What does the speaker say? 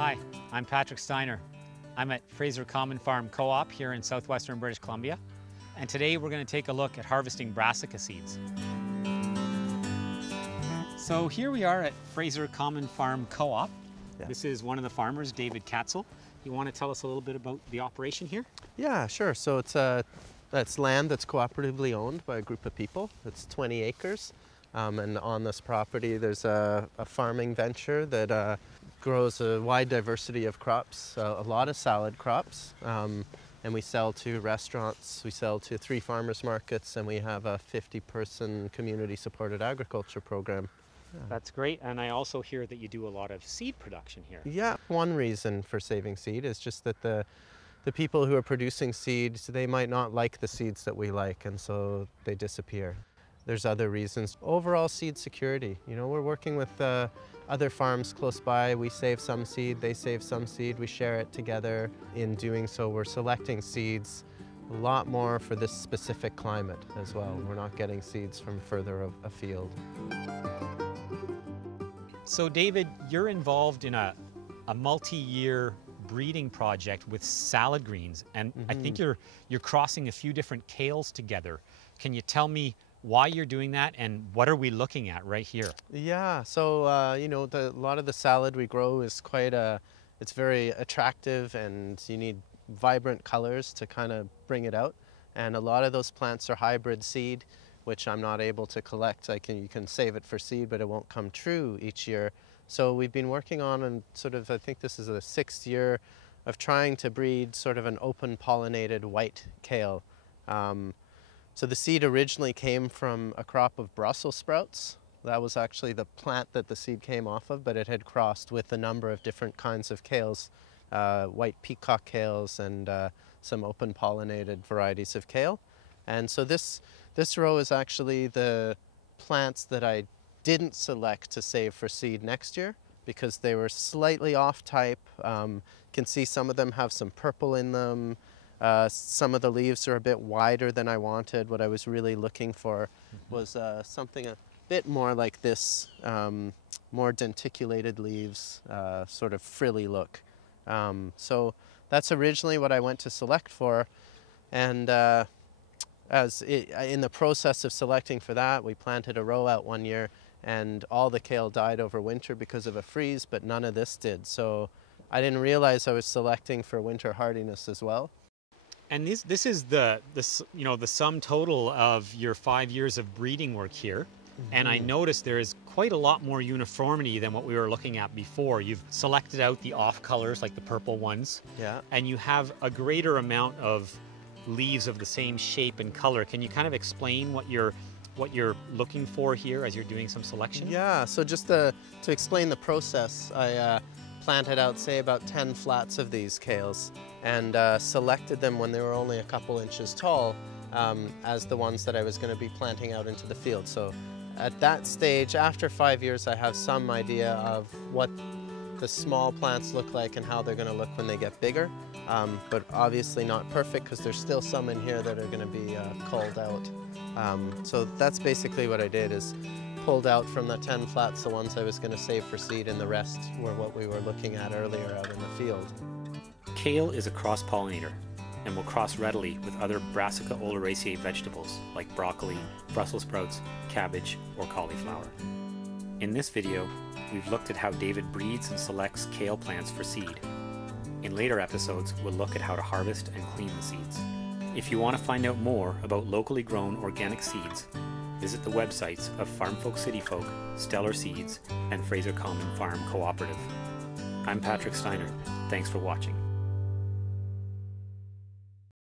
Hi, I'm Patrick Steiner. I'm at Fraser Common Farm Co-op here in southwestern British Columbia. And today we're going to take a look at harvesting brassica seeds. So here we are at Fraser Common Farm Co-op. Yeah. This is one of the farmers, David Catzel. You want to tell us a little bit about the operation here? Yeah, sure. So it's land that's cooperatively owned by a group of people. It's 20 acres. And on this property there's a farming venture that grows a wide diversity of crops, a lot of salad crops, and we sell to restaurants, we sell to 3 farmers markets, and we have a 50-person community-supported agriculture program. Yeah. That's great, and I also hear that you do a lot of seed production here. Yeah, one reason for saving seed is just that the people who are producing seeds, they might not like the seeds that we like, and so they disappear. There's other reasons. Overall seed security. You know, we're working with other farms close by. We save some seed, they save some seed, we share it together. In doing so, we're selecting seeds a lot more for this specific climate as well. We're not getting seeds from further afield. So David, you're involved in a multi-year breeding project with salad greens, and I think you're crossing a few different kales together. Can you tell me why you're doing that and what are we looking at right here? Yeah, so you know, a lot of the salad we grow is it's very attractive, and you need vibrant colors to kind of bring it out. And a lot of those plants are hybrid seed, which I'm not able to collect. You can save it for seed, but it won't come true each year. So we've been working on, and sort of, I think this is the 6th year of trying to breed sort of an open pollinated white kale. So the seed originally came from a crop of Brussels sprouts. That was actually the plant that the seed came off of, but it had crossed with a number of different kinds of kales, white peacock kales and some open pollinated varieties of kale. And so this row is actually the plants that I didn't select to save for seed next year because they were slightly off type. You can see some of them have some purple in them. Some of the leaves are a bit wider than I wanted. What I was really looking for was something a bit more like this, more denticulated leaves, sort of frilly look. So that's originally what I went to select for, and in the process of selecting for that, we planted a row out one year, and all the kale died over winter because of a freeze, but none of this did. So I didn't realize I was selecting for winter hardiness as well. And this is the sum total of your 5 years of breeding work here. And I noticed there is quite a lot more uniformity than what we were looking at before. You've selected out the off colors, like the purple ones. Yeah. And you have a greater amount of leaves of the same shape and color. Can you kind of explain what you're looking for here as you're doing some selection? Yeah, so just to explain the process, I planted out, say, about 10 flats of these kales and selected them when they were only a couple inches tall as the ones that I was going to be planting out into the field. So at that stage, after 5 years, I have some idea of what the small plants look like and how they're going to look when they get bigger, but obviously not perfect because there's still some in here that are going to be culled out. So that's basically what I did, is pulled out from the 10 flats the ones I was going to save for seed, and the rest were what we were looking at earlier out in the field. Kale is a cross-pollinator and will cross readily with other Brassica oleracea vegetables like broccoli, Brussels sprouts, cabbage, or cauliflower. In this video, we've looked at how David breeds and selects kale plants for seed. In later episodes, we'll look at how to harvest and clean the seeds. If you want to find out more about locally grown organic seeds, visit the websites of FarmFolk CityFolk, Stellar Seeds, and Fraser Common Farm Cooperative. I'm Patrick Steiner. Thanks for watching.